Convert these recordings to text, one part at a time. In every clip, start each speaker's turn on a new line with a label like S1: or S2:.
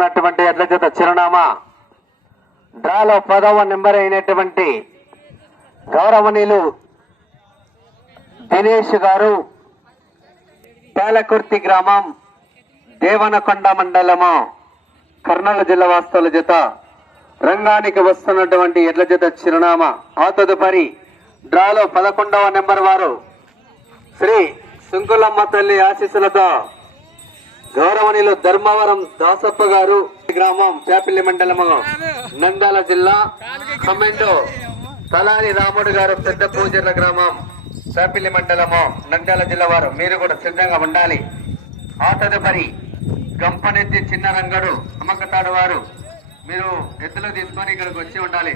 S1: వస్తున్నటువంటి ఎడ్ల జత చిరునామా. డ్రాలో పదవ నెంబర్ అయినటువంటి గౌరవనీయులు దినేష్ గారు పేలకుర్తి గ్రామం దేవనకొండ మండలము కర్నూలు జిల్లా వాస్తవుల జత. రంగానికి వస్తున్నటువంటి ఎడ్ల జత చిరునామా. ఆ తదుపరి డ్రాలో పదకొండవ నెంబర్ వారు శ్రీ శుంకులమ్మ తల్లి ఆశీస్సులతో గౌరవనీయులు ధర్మవరం దాసప్ప గారు గ్రామం చేపల్లి మండలము నంద్యాల జిల్లా కమెండో తలారి రాముడు గారు పెద్ద పూజర్ల గ్రామం చేపల్లి మండలము నంద్యాల జిల్లా వారు. మీరు కూడా సిద్ధంగా ఉండాలి. ఆ తదుపరి గంపనెత్తి చిన్న రంగడు అమ్మకతాడు వారు. మీరు ఎద్దులు తీసుకొని ఇక్కడికి వచ్చి ఉండాలి.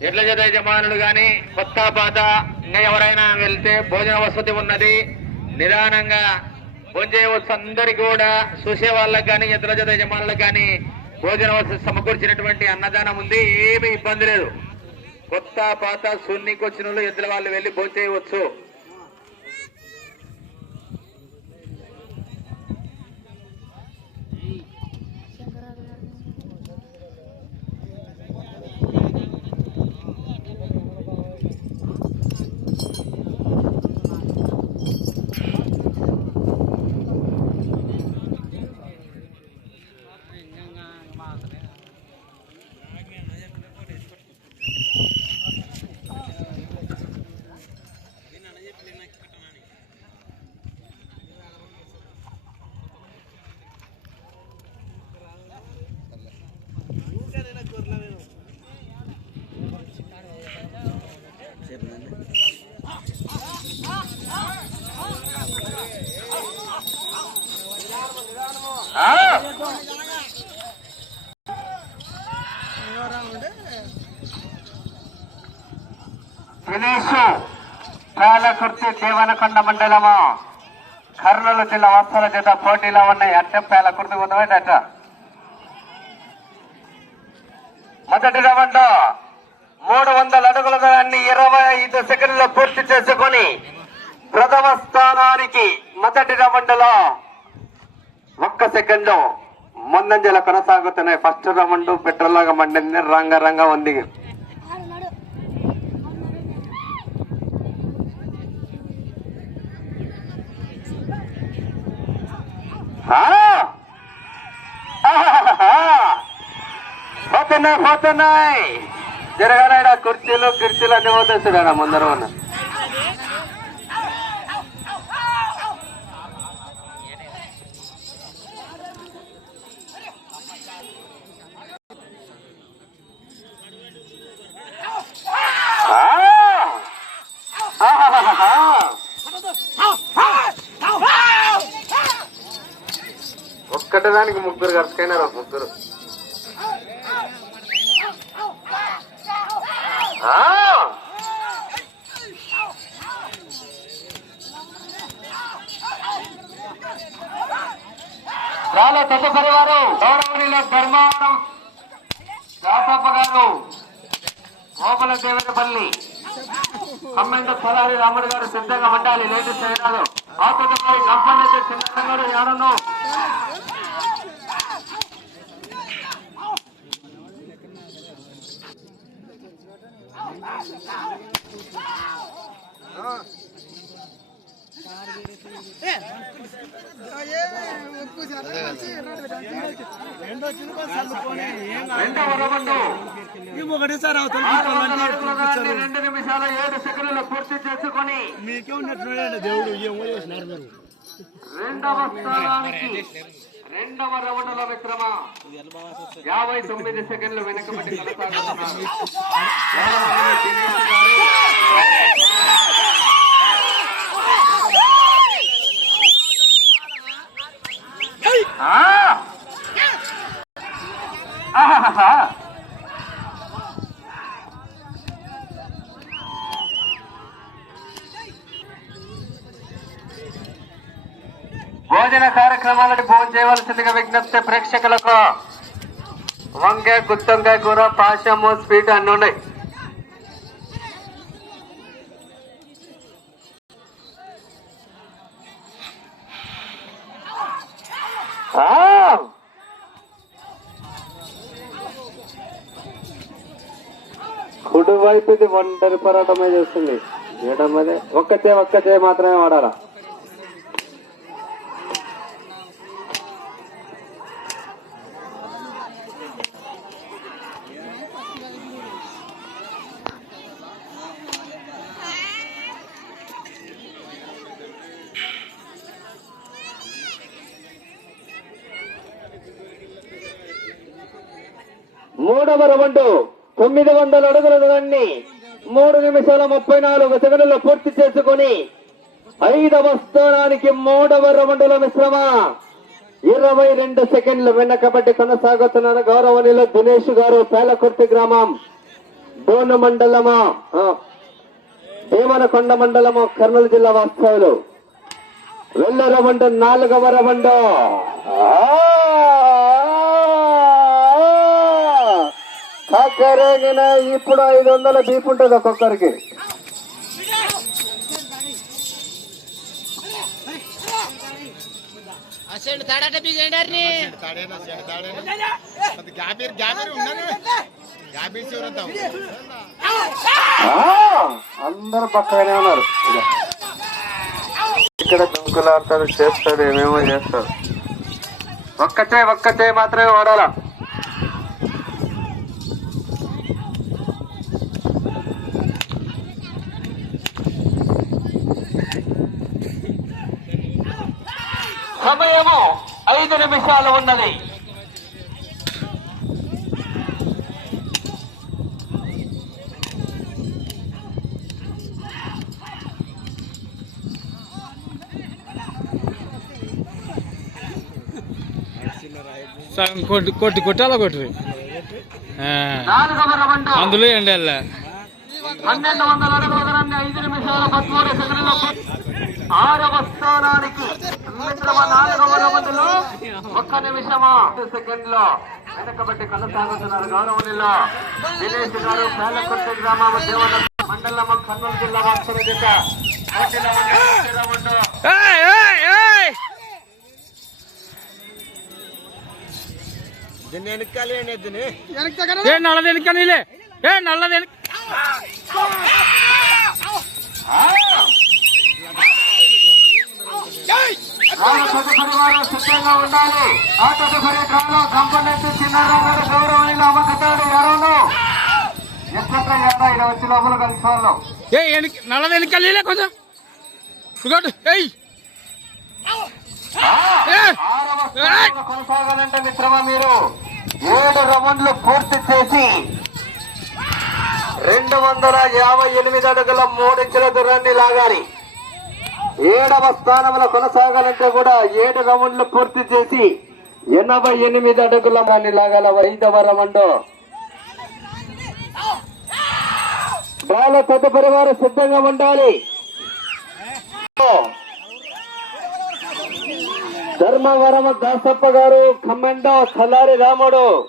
S1: ఎడ్ల జత యజమానులు గాని కొత్త పాత ఇంకా ఎవరైనా వెళ్తే భోజన వసతి ఉన్నది నిదానంగా భోజనవచ్చు అందరికి కూడా చూసే వాళ్ళకి కానీ ఎద్దుల జత యజమానులకు కానీ భోజన వసతి సమకూర్చినటువంటి అన్నదానం ఉంది ఏమీ ఇబ్బంది లేదు. కొత్త పాత సున్నికి వచ్చిన వాళ్ళు ఎద్దుల వాళ్ళు వెళ్ళి భోంచేయవచ్చు దినేష్ పేలకుర్తి దేవనకొండ మండలము కర్నూలు జిల్లా వస్తుల చేత పోటీలో ఉన్నాయి. అంటే పేలకుర్తి పోతామేట మొదటి రౌండ్ మూడు వందల అడుగుల దాన్ని ఇరవై ఐదు సెకండ్లు పూర్తి చేసుకొని ప్రథమ స్థానానికి మొదటి రౌండ్లో ఒక్క సెకండ్ ముందంజల కొనసాగుతున్నాయి. ఫస్ట్ రౌండ్ పెట్రోల్ లాగా మండింది. రంగ ఉంది ఆ! ఆహాహాహా! పోతున్నాయి పోతున్నాయి జరగాల కుర్చీలు గిర్చీలు అన్ని పోతాయి చూడ ముందర ఉన్న ఆ! ఒక్కటే దానికి ముగ్గురు ఖర్చుకైనారు ముగ్గురు చాలా తదుపరి వారు గౌరవనీయుల ధర్మారం. దాసప్ప గారు గోపల దేవరపల్లి. కమ్మెంట పొలారి రాముడు గారు సిద్ధంగా ఉండాలి లేటెస్ట్ అయినారు ఆ తదుపరి కంపెనీ చిన్న గారు ఎవరన్నా రెండవ రౌండ్
S2: ఒకటేసారి
S1: రెండు నిమిషాల ఏడు సెకండ్లు పూర్తి చేసుకొని
S2: మీకే ఉన్నట్టున్నాడు దేవుడు ఏమో చేసినారు మీరు
S1: రెండవ స్థానానికి రెండవ రౌండ్ల మిత్రమా? యాభై తొమ్మిది సెకండ్లు వెనకబడి కొనసాగుతున్నారు భోజన కార్యక్రమాలను భోజనం చేయవలసిందిగా విజ్ఞప్తి ప్రేక్షకులకు. వంకాయ గుత్తంకాయ కూర పాశము స్వీట్ అన్ని ఉన్నాయి. కుడివైపు ఇది ఒంటరి పోరాటమే చేస్తుంది. ఎడమదే అదే ఒక్కతే ఒక్కతే మాత్రమే వాడాలా? మూడవ రౌండ్. తొమ్మిది వందల అడుగుల దూరాన్ని మూడు నిమిషాల ముప్పై నాలుగు సెకండ్లు పూర్తి చేసుకుని ఐదవ స్థానానికి మూడవ రౌండ్ల మిశ్రమ. ఇరవై రెండు సెకండ్లు వెనకబడి కొనసాగుతున్నారు గౌరవనీయులు దినేష్ గారు పేలకుర్తి గ్రామం డోను మండలమా దేవనకొండ మండలము కర్నూలు జిల్లా వాస్తవులు వెళ్ళ రౌండ్ నాలుగవ కాకరేగిన ఇప్పుడు ఐదు వందల బీప్ ఉంటుంది ఒక్కొక్కరికి.
S3: అసలు తడట
S4: తాడేనా తాడేనా? అది
S1: అందరు పక్కనే ఉన్నారు. ఇక. ఇక్కడ దుంకులాడతాడు చేస్తాడు ఏమేమో చేస్తాడు. ఒక్క చేయి ఒక్క చేయి మాత్రమే వాడాలా? సమయము ఐదు నిమిషాలు ఉన్నది.
S5: సగం కొట్టి కొట్టి కొట్టాల కొట్టి అందులో ఎండెళ్ళ
S1: పన్నెండు వందల అడుగుల ఐదు నిమిషాల పదమూడు ఆరవ స్థానానికి మిత్రమ నాలుగవ రౌండ్లో ఒక్క నిమిషమా? సెకండ్లో వెనకబట్టి కొనసాగుతున్నారు గౌరవనీయులు. దినేష్ గారు పేలకొట్టి గ్రామం దేవన మండలం కర్నూలు జిల్లా వాస్తవ
S4: దీన్ని
S5: ఏ నల్లది వెనక నీలే. ఏ నల్లది వెనక
S1: తదుపరి వారు సిద్ధంగా ఉండాలి. ఆ తదుపరి కాలం కంపనెత్తి చిన్నారావు గౌరవనీయులు అమ్మకతాడు ఎవరు ఎక్కడ ఏడా ఇక్కడ వచ్చి లోపల కలిసి వాళ్ళు
S5: ఏ వెనక నల్లది వెనక నీలే కొంచెం.
S1: కొనసాగాలంటే మిత్రమా మీరు? ఏడు రౌండ్లు పూర్తి చేసి రెండు వందల యాభై ఎనిమిది అడుగుల మూడించుల దూరాన్ని లాగాలి. ఏడవ స్థానంలో కొనసాగాలంటే కూడా ఏడు రౌండ్లు పూర్తి చేసి ఎనభై ఎనిమిది అడుగుల దాన్ని లాగాల ఐదవ రౌండ్. బాల తదుపరి వారు సిద్ధంగా ఉండాలి. ధర్మవరం దాసప్ప గారు కమెండో కలారి రాముడు.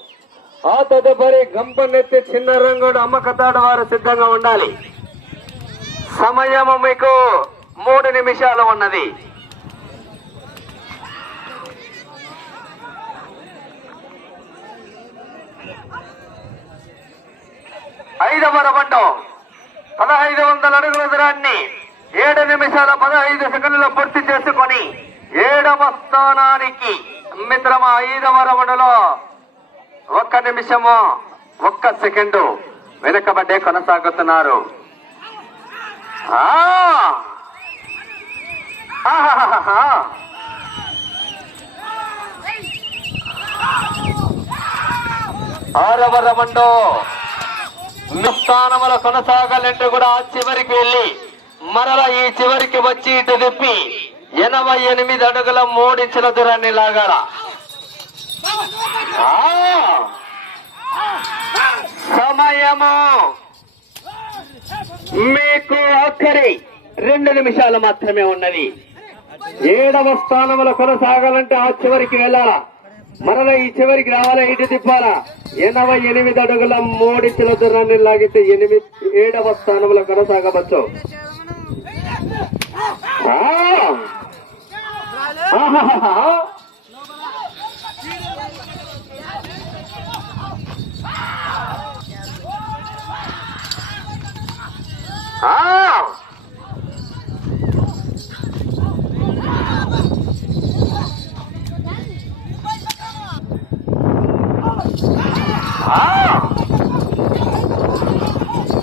S1: ఆ తదుపరి గంపనెత్తి చిన్న రంగుడు అమ్మకతాడు వారు సిద్ధంగా ఉండాలి. సమయము మీకు. మూడు నిమిషాలు ఉన్నది. ఐదవ రౌండ్. పదహైదు వందల అడుగుల దూరాన్ని ఏడు నిమిషాల పదహైదు సెకండ్లు పూర్తి చేసుకొని ఏడవ స్థానానికి మిత్రమా ఐదవ రౌండ్లో ఒక్క నిమిషము ఒక్క సెకండు వెనుకబడ్డే కొనసాగుతున్నారు. ఆ! ఆరవ రౌండు స్థానముల కొనసాగాలంటే కూడా ఆ చివరికి వెళ్ళి మరల ఈ చివరికి వచ్చి ఇటు తిప్పి ఎనభై ఎనిమిది అడుగుల మూడించిన దూరాన్ని లాగాల సమయము మీకు ఆఖరి రెండు నిమిషాలు మాత్రమే ఉన్నది. ఏడవ స్థానంలో కొనసాగాలంటే ఆ చివరికి వెళ్ళాలా? మరలా ఈ చివరికి రావాలా? ఇటు తిప్పాలా? ఎనభై ఎనిమిది అడుగుల మూడించుల దూరాన్ని లాగితే ఎనిమిది ఏడవ స్థానంలో కొనసాగవచ్చు. ఆ! ఆహాహాహా. ఆ!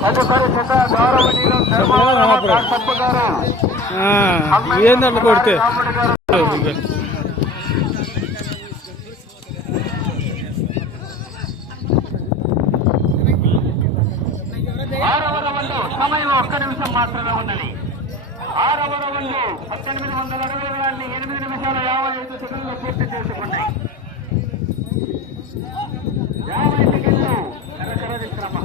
S1: తదుపరి జత గౌరవనీయులు ధర్మవరం కాశప్ప గారు
S5: ఏందన్న కొడితే
S1: రాముడు సమయం ఒక్క నిమిషం మాత్రమే ఉన్నది ఆరవ రౌండ్ పద్దెనిమిది వందల అరవై వేలని ఎనిమిది నిమిషాల యాభై ఐదు సెకండ్లు పూర్తి చేసుకున్నాయి యాభై సెకండ్లు కరకర విశ్రమ